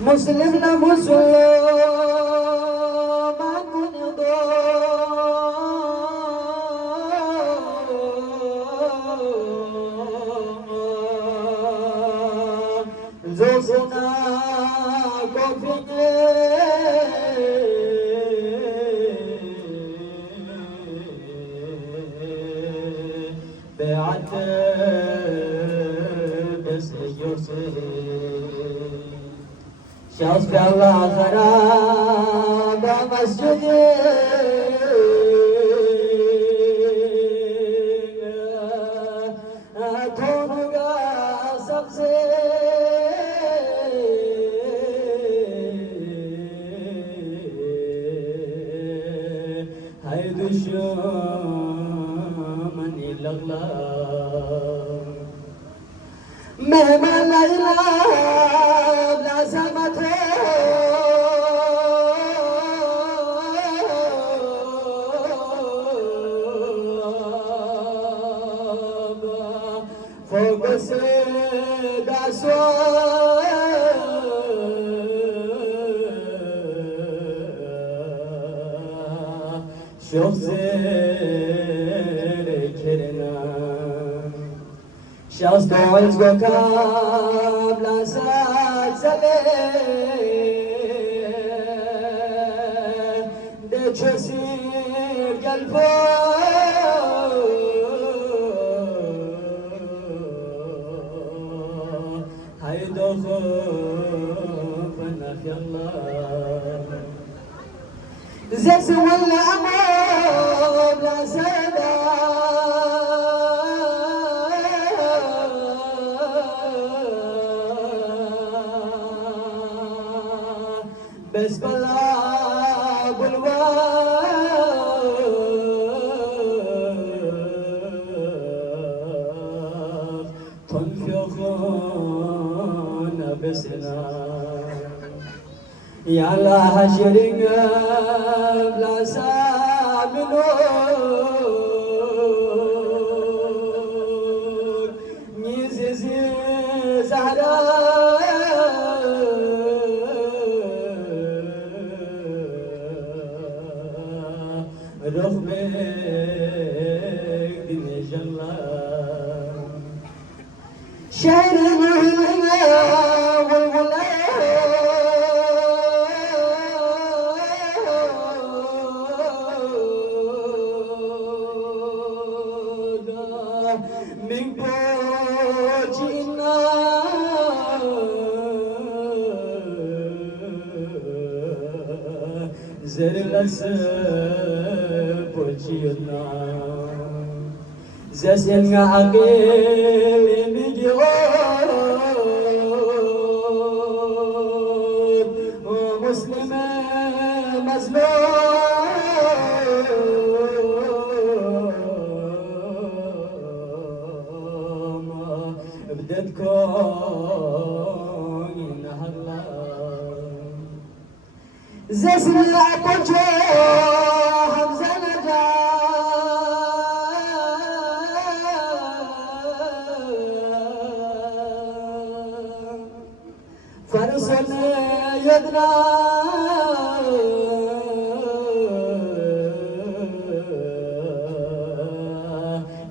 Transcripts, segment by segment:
مسلم لا مسلم أكون ضام زوزنا كوفيني بعد بس يوسف شاف الله خراب مسجد كونغا सबसे है दुश्मन लगला मेहमान Laila लाजमत Focus that's شوف زير كرنا شاز دولز وكاب لا سات سلي ده چسير قلبو هيدو خوفنا في الله زيس ولا أمام لا سيدا بس بلا بالواف تنفخون بسنا يا الله شريك بلا سامنون نيزي زهرا رغبك نجلا شهر من بوجنا زر الأسف بوجنا زسن عقيل مجيود مسلم مظلوم بدت كون هلا زسن العقوجة حمزة نجا فرسل يدنا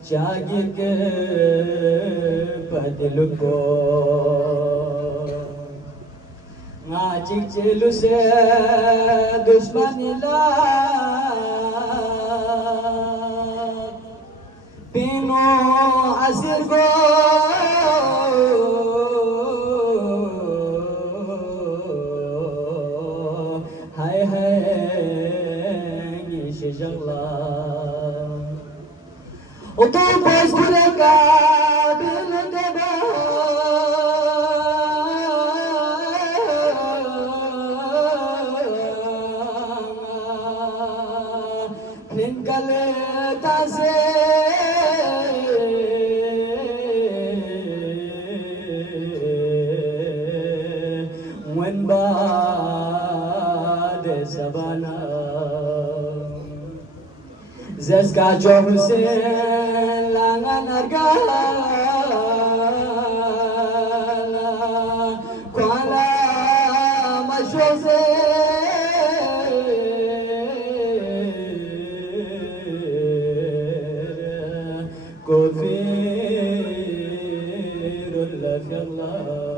شاقك بدلكو ngajik celuse dushman la pino asir go hai hai nish jalla oto bas gure ka dil deba when bad sabana zeska jomse langan argala kwala كثير الأشياء